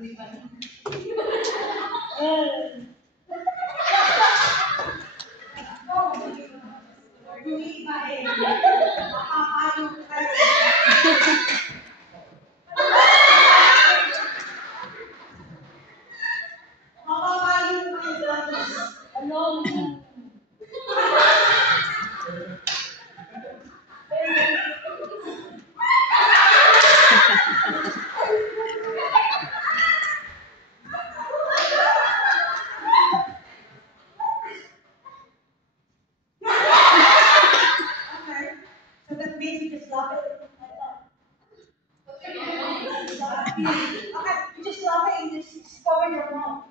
So that means you just love it like that. Okay, you just love it and just discover your mom.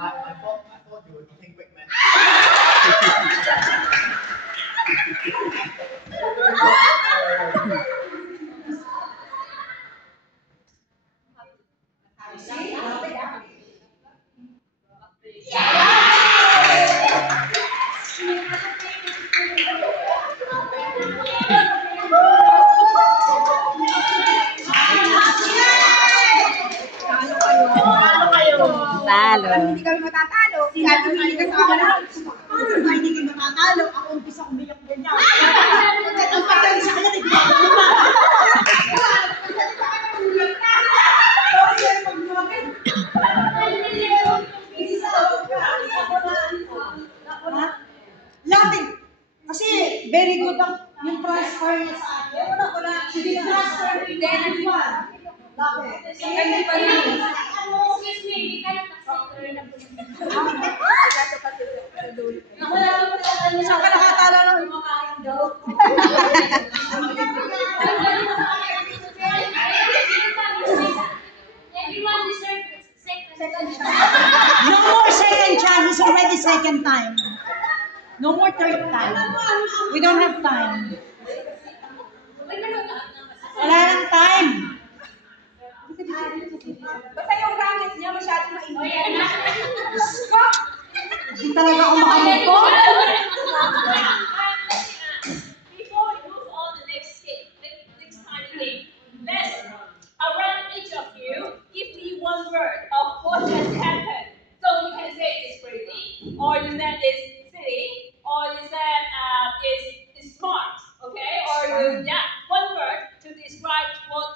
I thought you were eating quick, man. See? Love it. Talo. Hindi kami matatalo. Kahit hindi ka sa akin ako. Paano ba hindi kayo matatalo? Ako umpisa umiyak ganyan. Ang patay sa kanya, hindi ko naman. Laughing. Kasi very good ang yung transfer niya sa akin. Wala. Hindi transfer. Then, love it. Hindi pa rin. Excuse me, hindi ka Saan ka nakatalo ng kumakain daw? Everyone deserves second chance. No more second chance. It's already second time. No more third time. We don't have time. Wala nang time. Basta yung racket niya masyadong mainit. Hindi talaga ako makamuto. Before we move on to the next time game, let's around each of you give me one word of what has happened. So you can say it's crazy, or you said it's silly, or you said it's smart, okay? Or yeah, one word to describe what